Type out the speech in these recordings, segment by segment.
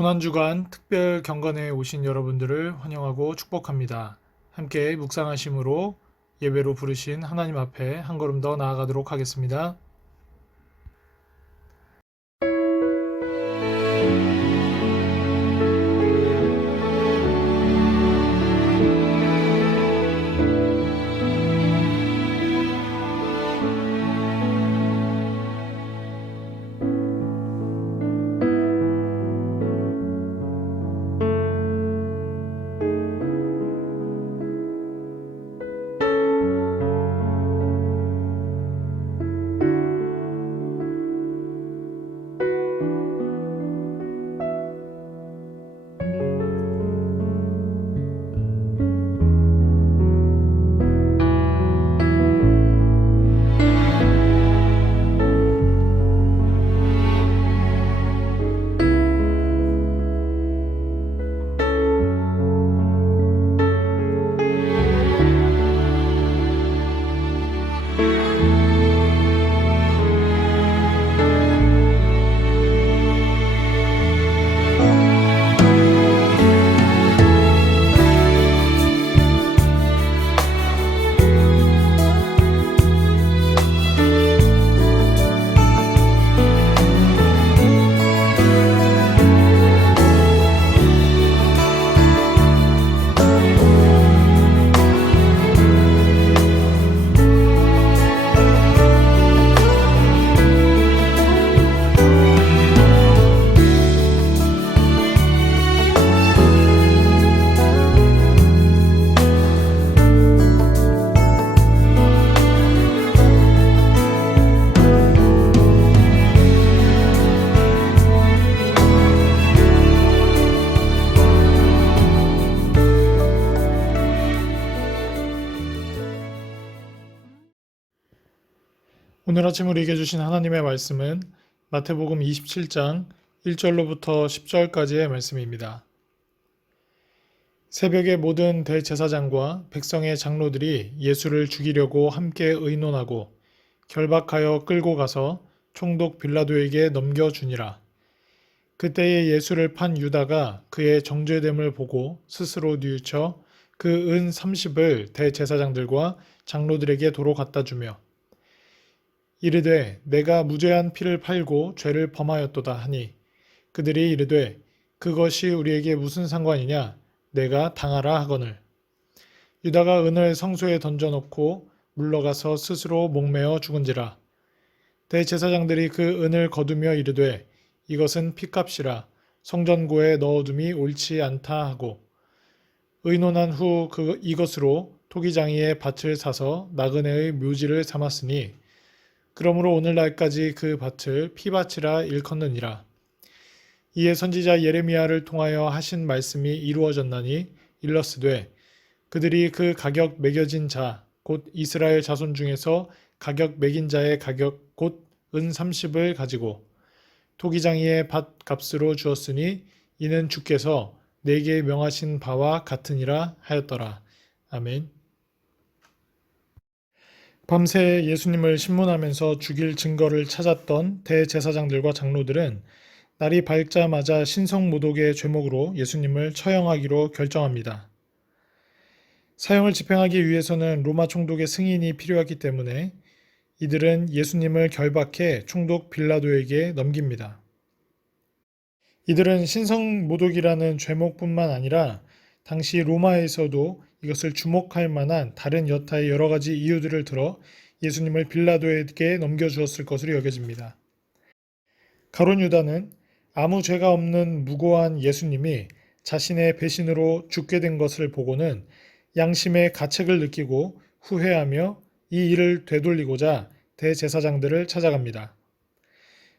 고난주간 특별 경건에 오신 여러분들을 환영하고 축복합니다. 함께 묵상하심으로 예배로 부르신 하나님 앞에 한 걸음 더 나아가도록 하겠습니다. 오늘 아침 우리에게 주신 하나님의 말씀은 마태복음 27장 1절로부터 10절까지의 말씀입니다. 새벽에 모든 대제사장과 백성의 장로들이 예수를 죽이려고 함께 의논하고 결박하여 끌고 가서 총독 빌라도에게 넘겨주니라. 그때에 예수를 판 유다가 그의 정죄됨을 보고 스스로 뉘우쳐 그 은 30을 대제사장들과 장로들에게 도로 갖다 주며 이르되 내가 무죄한 피를 팔고 죄를 범하였도다 하니 그들이 이르되 그것이 우리에게 무슨 상관이냐 내가 당하라 하거늘 유다가 은을 성소에 던져놓고 물러가서 스스로 목매어 죽은지라. 대제사장들이 그 은을 거두며 이르되 이것은 피값이라 성전고에 넣어둠이 옳지 않다 하고 의논한 후 이것으로 토기장이의 밭을 사서 나그네의 묘지를 삼았으니 그러므로 오늘날까지 그 밭을 피밭이라 일컫느니라. 이에 선지자 예레미야를 통하여 하신 말씀이 이루어졌나니 일러스되 그들이 그 가격 매겨진 자 곧 이스라엘 자손 중에서 가격 매긴 자의 가격 곧 은 30을 가지고 토기장이의 밭 값으로 주었으니 이는 주께서 내게 명하신 바와 같으니라 하였더라. 아멘. 밤새 예수님을 신문하면서 죽일 증거를 찾았던 대제사장들과 장로들은 날이 밝자마자 신성모독의 죄목으로 예수님을 처형하기로 결정합니다. 사형을 집행하기 위해서는 로마 총독의 승인이 필요했기 때문에 이들은 예수님을 결박해 총독 빌라도에게 넘깁니다. 이들은 신성모독이라는 죄목뿐만 아니라 당시 로마에서도 이것을 주목할 만한 다른 여타의 여러 가지 이유들을 들어 예수님을 빌라도에게 넘겨주었을 것으로 여겨집니다. 가룟 유다는 아무 죄가 없는 무고한 예수님이 자신의 배신으로 죽게 된 것을 보고는 양심의 가책을 느끼고 후회하며 이 일을 되돌리고자 대제사장들을 찾아갑니다.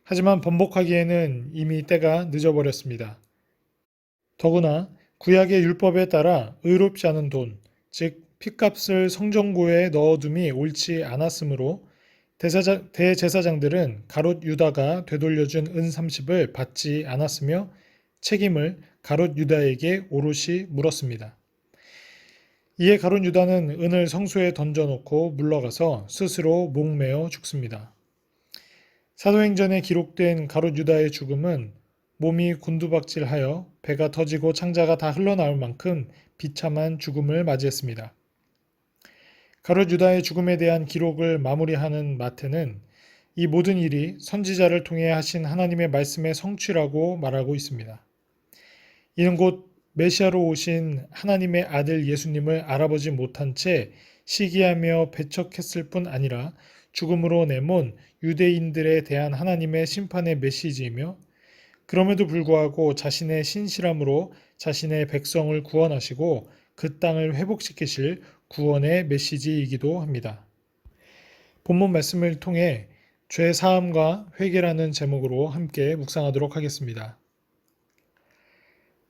하지만 번복하기에는 이미 때가 늦어버렸습니다. 더구나 구약의 율법에 따라 의롭지 않은 돈, 즉 핏값을 성전고에 넣어둠이 옳지 않았으므로 대제사장들은 가롯 유다가 되돌려준 은 30을 받지 않았으며 책임을 가롯 유다에게 오롯이 물었습니다. 이에 가룟 유다는 은을 성소에 던져놓고 물러가서 스스로 목매어 죽습니다. 사도행전에 기록된 가룟 유다의 죽음은 몸이 곤두박질하여 배가 터지고 창자가 다 흘러나올 만큼 비참한 죽음을 맞이했습니다. 가룟 유다의 죽음에 대한 기록을 마무리하는 마태는 이 모든 일이 선지자를 통해 하신 하나님의 말씀의 성취라고 말하고 있습니다. 이는 곧 메시아로 오신 하나님의 아들 예수님을 알아보지 못한 채 시기하며 배척했을 뿐 아니라 죽음으로 내몬 유대인들에 대한 하나님의 심판의 메시지이며, 그럼에도 불구하고 자신의 신실함으로 자신의 백성을 구원하시고 그 땅을 회복시키실 구원의 메시지이기도 합니다. 본문 말씀을 통해 죄 사함과 회개라는 제목으로 함께 묵상하도록 하겠습니다.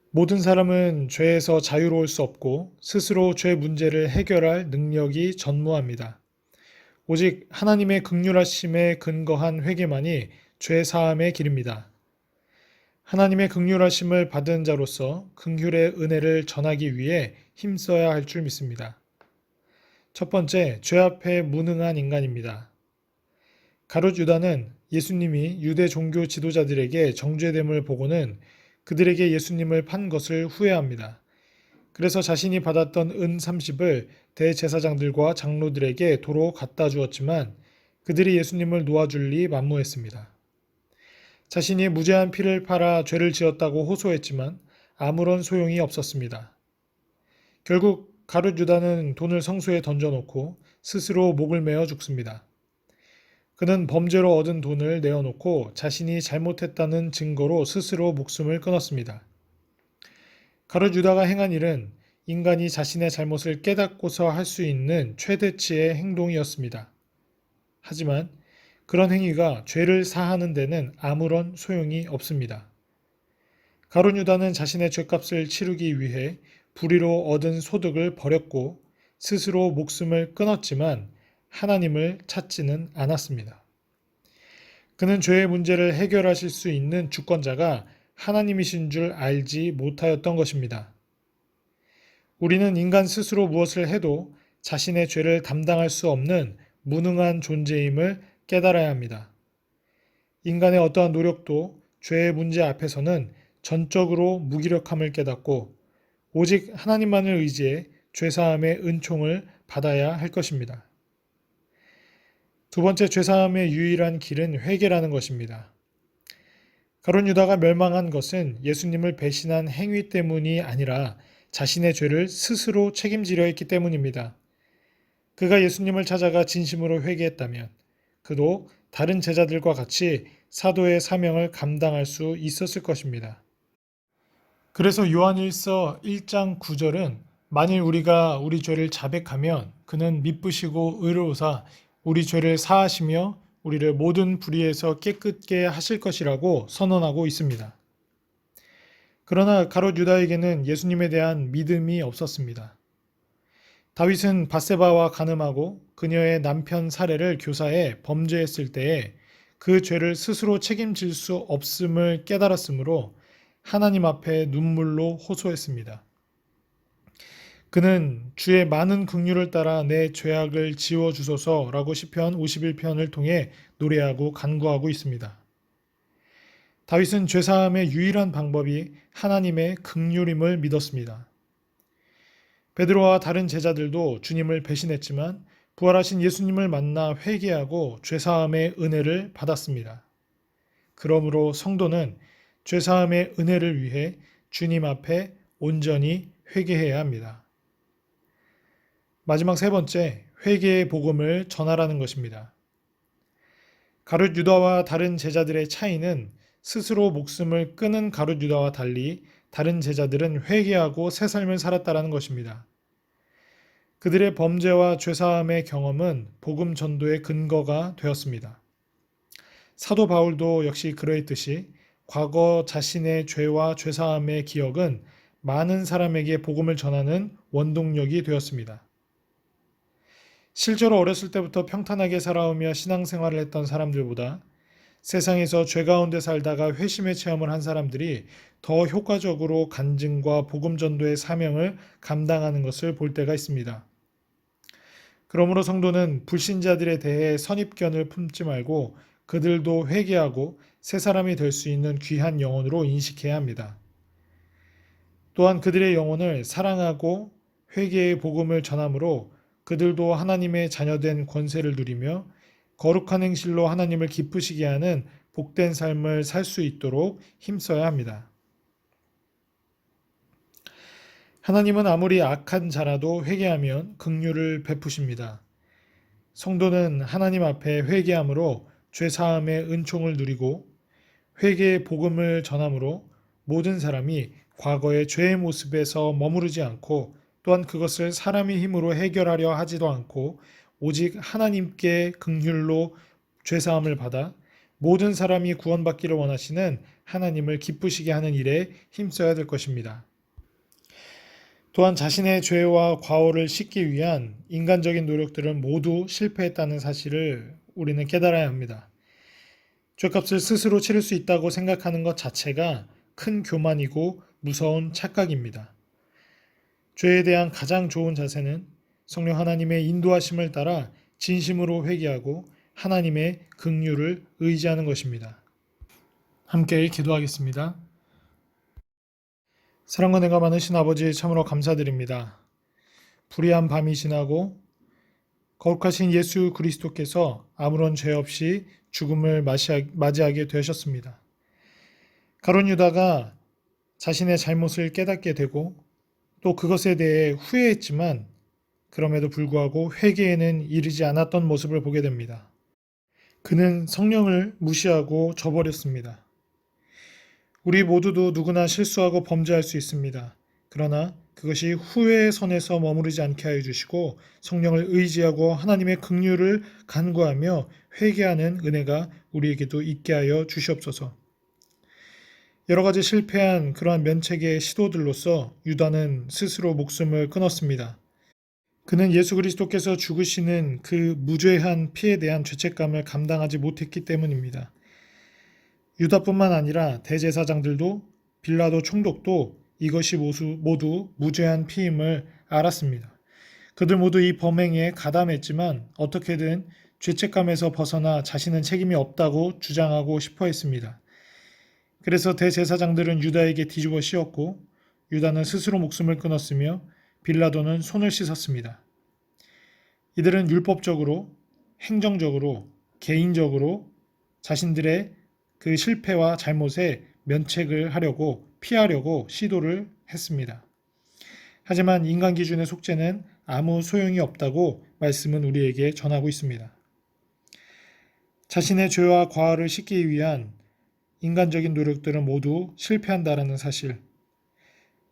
모든 사람은 죄에서 자유로울 수 없고 스스로 죄 문제를 해결할 능력이 전무합니다. 오직 하나님의 긍휼하심에 근거한 회개만이 죄 사함의 길입니다. 하나님의 긍휼하심을 받은 자로서 긍휼의 은혜를 전하기 위해 힘써야 할 줄 믿습니다. 첫 번째, 죄 앞에 무능한 인간입니다. 가룟 유다는 예수님이 유대 종교 지도자들에게 정죄됨을 보고는 그들에게 예수님을 판 것을 후회합니다. 그래서 자신이 받았던 은 30을 대제사장들과 장로들에게 도로 갖다 주었지만 그들이 예수님을 놓아줄 리 만무했습니다. 자신이 무죄한 피를 팔아 죄를 지었다고 호소했지만 아무런 소용이 없었습니다. 결국 가룟 유다는 돈을 성소에 던져놓고 스스로 목을 메어 죽습니다. 그는 범죄로 얻은 돈을 내어놓고 자신이 잘못했다는 증거로 스스로 목숨을 끊었습니다. 가룟 유다가 행한 일은 인간이 자신의 잘못을 깨닫고서 할 수 있는 최대치의 행동이었습니다. 하지만 그런 행위가 죄를 사하는 데는 아무런 소용이 없습니다. 가룟 유다는 자신의 죄값을 치르기 위해 불의로 얻은 소득을 버렸고 스스로 목숨을 끊었지만 하나님을 찾지는 않았습니다. 그는 죄의 문제를 해결하실 수 있는 주권자가 하나님이신 줄 알지 못하였던 것입니다. 우리는 인간 스스로 무엇을 해도 자신의 죄를 담당할 수 없는 무능한 존재임을 깨달아야 합니다. 인간의 어떠한 노력도 죄의 문제 앞에서는 전적으로 무기력함을 깨닫고 오직 하나님만을 의지해 죄사함의 은총을 받아야 할 것입니다. 두 번째, 죄사함의 유일한 길은 회개라는 것입니다. 가룟 유다가 멸망한 것은 예수님을 배신한 행위 때문이 아니라 자신의 죄를 스스로 책임지려 했기 때문입니다. 그가 예수님을 찾아가 진심으로 회개했다면 그도 다른 제자들과 같이 사도의 사명을 감당할 수 있었을 것입니다. 그래서 요한일서 1장 9절은 만일 우리가 우리 죄를 자백하면 그는 미쁘시고 의로우사 우리 죄를 사하시며 우리를 모든 불의에서 깨끗게 하실 것이라고 선언하고 있습니다. 그러나 가룟 유다에게는 예수님에 대한 믿음이 없었습니다. 다윗은 밧세바와 간음하고 그녀의 남편 사례를 교사해 범죄했을 때에 그 죄를 스스로 책임질 수 없음을 깨달았으므로 하나님 앞에 눈물로 호소했습니다. 그는 주의 많은 긍휼을 따라 내 죄악을 지워 주소서라고 시편 51편을 통해 노래하고 간구하고 있습니다. 다윗은 죄사함의 유일한 방법이 하나님의 긍휼임을 믿었습니다. 베드로와 다른 제자들도 주님을 배신했지만 부활하신 예수님을 만나 회개하고 죄사함의 은혜를 받았습니다. 그러므로 성도는 죄사함의 은혜를 위해 주님 앞에 온전히 회개해야 합니다. 마지막 세 번째, 회개의 복음을 전하라는 것입니다. 가룟 유다와 다른 제자들의 차이는 스스로 목숨을 끊은 가룟 유다와 달리 다른 제자들은 회개하고 새 삶을 살았다는 것입니다. 그들의 범죄와 죄사함의 경험은 복음 전도의 근거가 되었습니다. 사도 바울도 역시 그러했듯이 과거 자신의 죄와 죄사함의 기억은 많은 사람에게 복음을 전하는 원동력이 되었습니다. 실제로 어렸을 때부터 평탄하게 살아오며 신앙생활을 했던 사람들보다 세상에서 죄 가운데 살다가 회심의 체험을 한 사람들이 더 효과적으로 간증과 복음 전도의 사명을 감당하는 것을 볼 때가 있습니다. 그러므로 성도는 불신자들에 대해 선입견을 품지 말고 그들도 회개하고 새 사람이 될 수 있는 귀한 영혼으로 인식해야 합니다. 또한 그들의 영혼을 사랑하고 회개의 복음을 전함으로 그들도 하나님의 자녀된 권세를 누리며 거룩한 행실로 하나님을 기쁘시게 하는 복된 삶을 살 수 있도록 힘써야 합니다. 하나님은 아무리 악한 자라도 회개하면 긍휼을 베푸십니다. 성도는 하나님 앞에 회개함으로 죄 사함의 은총을 누리고 회개의 복음을 전함으로 모든 사람이 과거의 죄의 모습에서 머무르지 않고 또한 그것을 사람의 힘으로 해결하려 하지도 않고 오직 하나님께 긍휼로 죄 사함을 받아 모든 사람이 구원받기를 원하시는 하나님을 기쁘시게 하는 일에 힘써야 될 것입니다. 또한 자신의 죄와 과오를 씻기 위한 인간적인 노력들은 모두 실패했다는 사실을 우리는 깨달아야 합니다. 죄값을 스스로 치를 수 있다고 생각하는 것 자체가 큰 교만이고 무서운 착각입니다. 죄에 대한 가장 좋은 자세는 성령 하나님의 인도하심을 따라 진심으로 회개하고 하나님의 긍휼을 의지하는 것입니다. 함께 기도하겠습니다. 사랑과 은혜가 많으신 아버지 참으로 감사드립니다. 불의한 밤이 지나고 거룩하신 예수 그리스도께서 아무런 죄 없이 죽음을 맞이하게 되셨습니다. 가룟 유다가 자신의 잘못을 깨닫게 되고 또 그것에 대해 후회했지만 그럼에도 불구하고 회개에는 이르지 않았던 모습을 보게 됩니다. 그는 성령을 무시하고 저버렸습니다. 우리 모두도 누구나 실수하고 범죄할 수 있습니다. 그러나 그것이 후회의 선에서 머무르지 않게 하여 주시고 성령을 의지하고 하나님의 긍휼을 간구하며 회개하는 은혜가 우리에게도 있게 하여 주시옵소서. 여러 가지 실패한 그러한 면책의 시도들로서 유다는 스스로 목숨을 끊었습니다. 그는 예수 그리스도께서 죽으시는 그 무죄한 피에 대한 죄책감을 감당하지 못했기 때문입니다. 유다뿐만 아니라 대제사장들도 빌라도 총독도 이것이 모두 무죄한 피임을 알았습니다. 그들 모두 이 범행에 가담했지만 어떻게든 죄책감에서 벗어나 자신은 책임이 없다고 주장하고 싶어 했습니다. 그래서 대제사장들은 유다에게 뒤집어 씌웠고 유다는 스스로 목숨을 끊었으며 빌라도는 손을 씻었습니다. 이들은 율법적으로, 행정적으로, 개인적으로 자신들의 그 실패와 잘못에 면책을 하려고 피하려고 시도를 했습니다. 하지만 인간 기준의 속죄는 아무 소용이 없다고 말씀은 우리에게 전하고 있습니다. 자신의 죄와 과오를 씻기 위한 인간적인 노력들은 모두 실패한다라는 사실,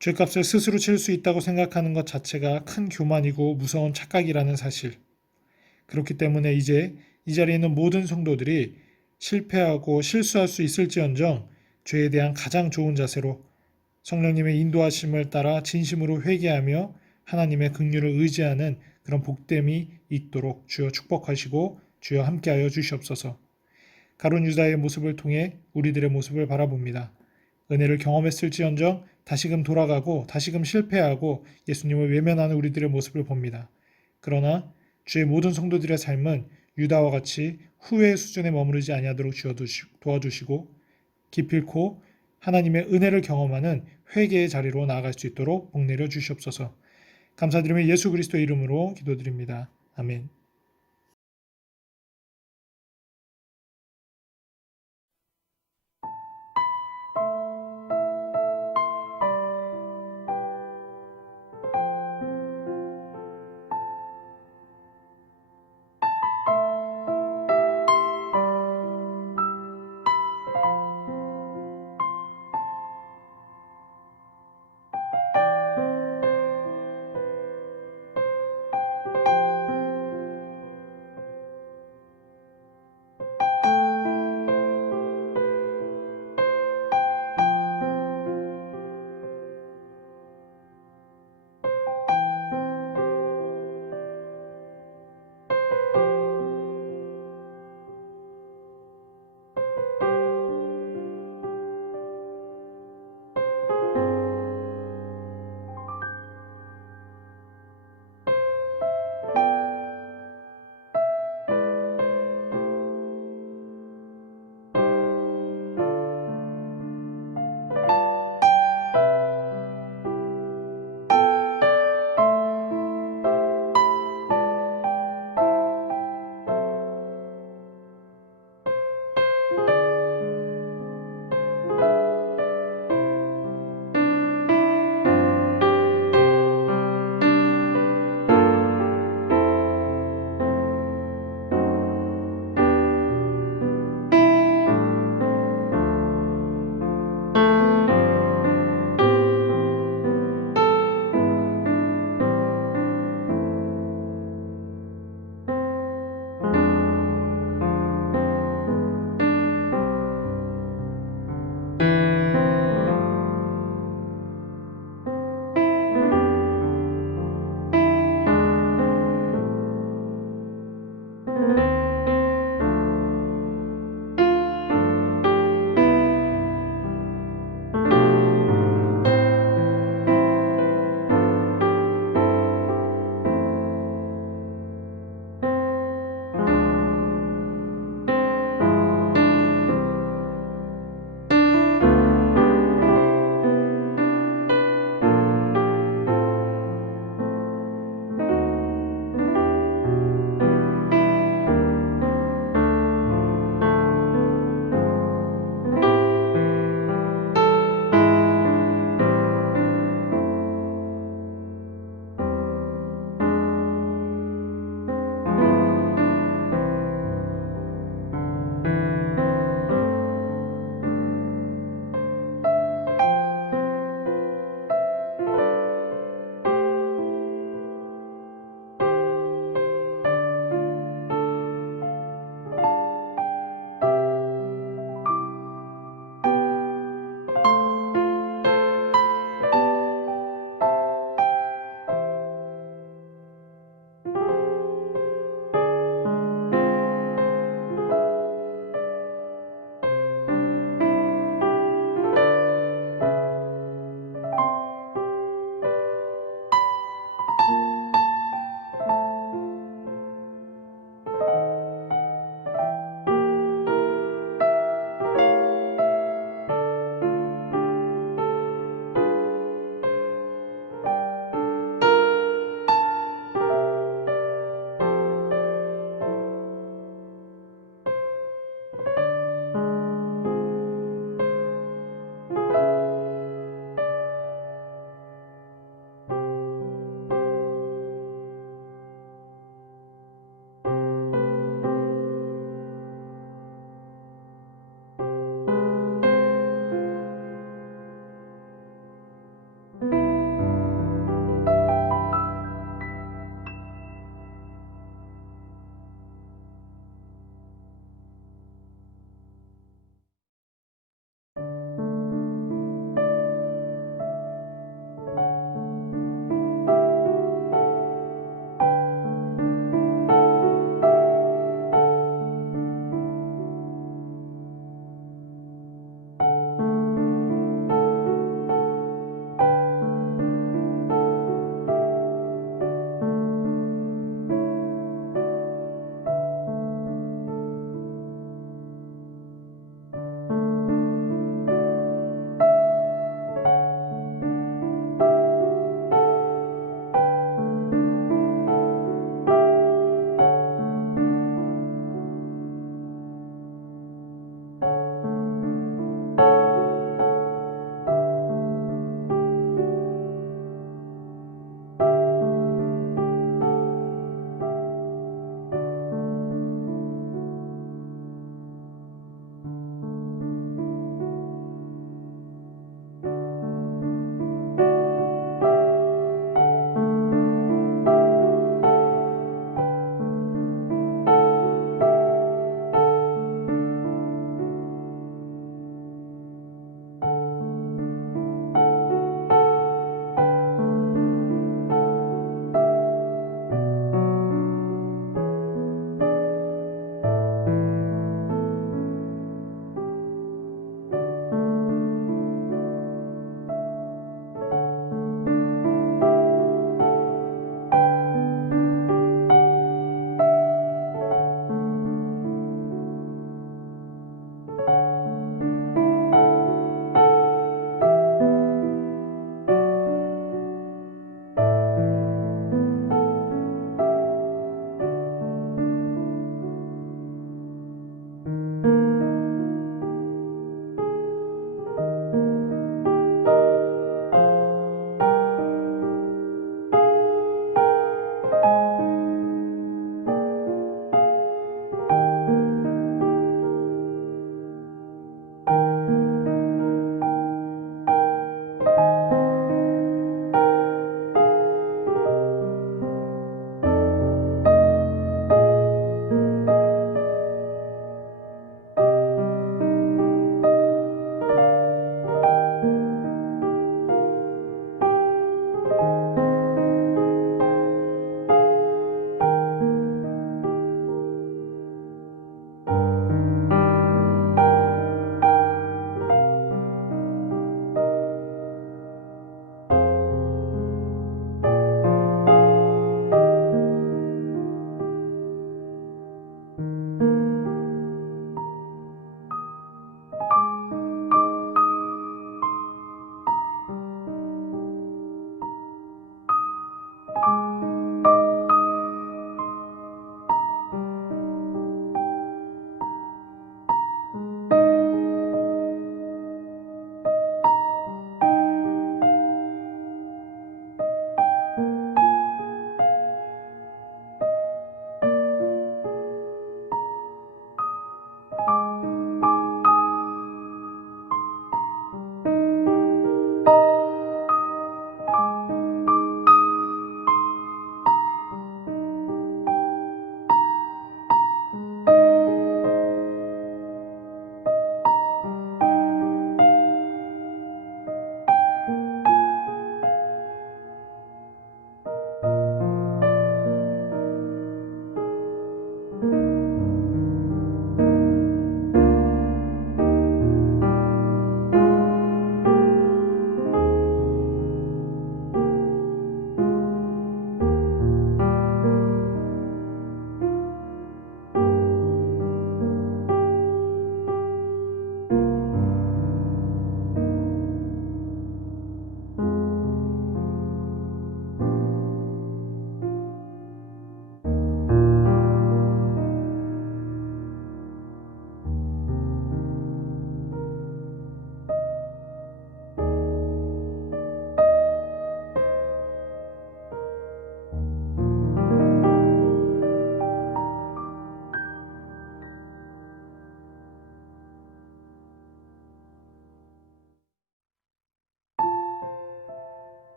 죄값을 스스로 치를 수 있다고 생각하는 것 자체가 큰 교만이고 무서운 착각이라는 사실, 그렇기 때문에 이제 이 자리에 있는 모든 성도들이 실패하고 실수할 수 있을지언정 죄에 대한 가장 좋은 자세로 성령님의 인도하심을 따라 진심으로 회개하며 하나님의 긍휼을 의지하는 그런 복됨이 있도록 주여 축복하시고 주여 함께하여 주시옵소서. 가룟 유다의 모습을 통해 우리들의 모습을 바라봅니다. 은혜를 경험했을지언정 다시금 돌아가고 다시금 실패하고 예수님을 외면하는 우리들의 모습을 봅니다. 그러나 주의 모든 성도들의 삶은 유다와 같이 후회의 수준에 머무르지 아니하도록 주여 도와주시고 기필코 하나님의 은혜를 경험하는 회개의 자리로 나아갈 수 있도록 복내려 주시옵소서. 감사드리며 예수 그리스도의 이름으로 기도드립니다. 아멘.